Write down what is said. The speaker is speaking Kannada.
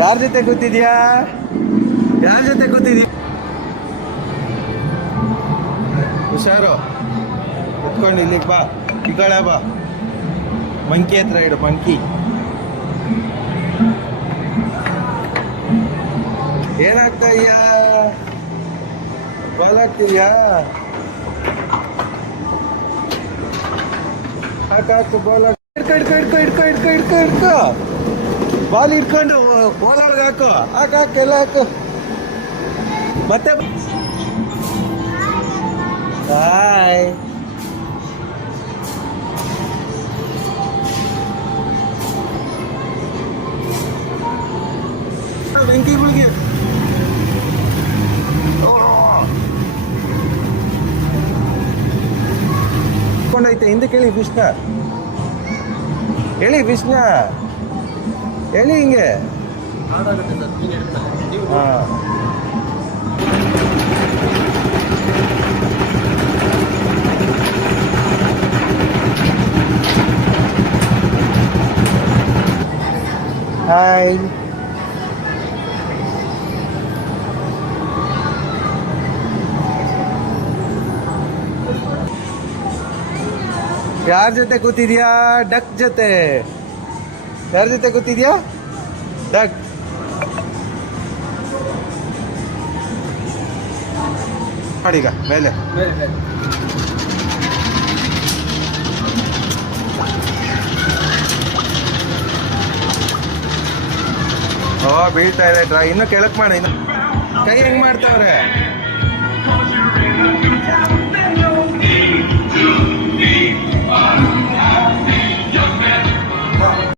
ಯಾರ ಜೊತೆ ಕೂತಿದ್ಯಾ? ಯಾರ ಜೊತೆ ಕೂತಿದ್ಯಾ? ಹುಷಾರು, ಕುತ್ಕೊಂಡು ಇಲ್ಲಿಗೆ ಬಾ. ಈ ಕಡೆ ಬಾ, ಮಂಕಿ ಹತ್ರ ಇಡು. ಮಂಕಿ ಏನಾಗ್ತಾ ಇದೆಯಾ? ಬಾಲ್ ಹಾಕ್ತಿದ್ಯಾ? ಹಾಕು ಬಾಲ್. ಇಡ್ಕೊ ಬಾಲ್ ಇಟ್ಕೊಂಡು ಬಾಲ್ ಒಳಗೆ ಹಾಕು. ಹಾಕೆಲ್ಲ ಹಾಕು. ಮತ್ತೆ ಹಾಯ್. ಬೆಂಕಿಗಳಿಗೆ ಕೊಂಡೈತೆ. ಹಿಂದಕ್ಕೆ ಹೇಳಿ ಫಿಶ್ನ, ಹೇಳಿ ಫಿಶ್ನ ಹೇಳಿ ಹಿಂಗೆ. ಹಾಂ, ಹಾಯ್. ಯಾರ ಜೊತೆ ಕೂತಿದ್ಯಾ? ಡಕ್ ಜೊತೆ. ಯಾರ ಜೊತೆ ಕೂತಿದ್ಯಾ? ಡಕ್. ಮಾಡೀಗ ಮೇಲೆ. ಓ, ಬೀಳ್ತಾ ಇದೆ. ಇನ್ನು ಕೆಳಕ್ ಮಾಡ. ಇನ್ನು ಕೈ ಹೆಂಗ್ ಮಾಡ್ತಾವ್ರೆ?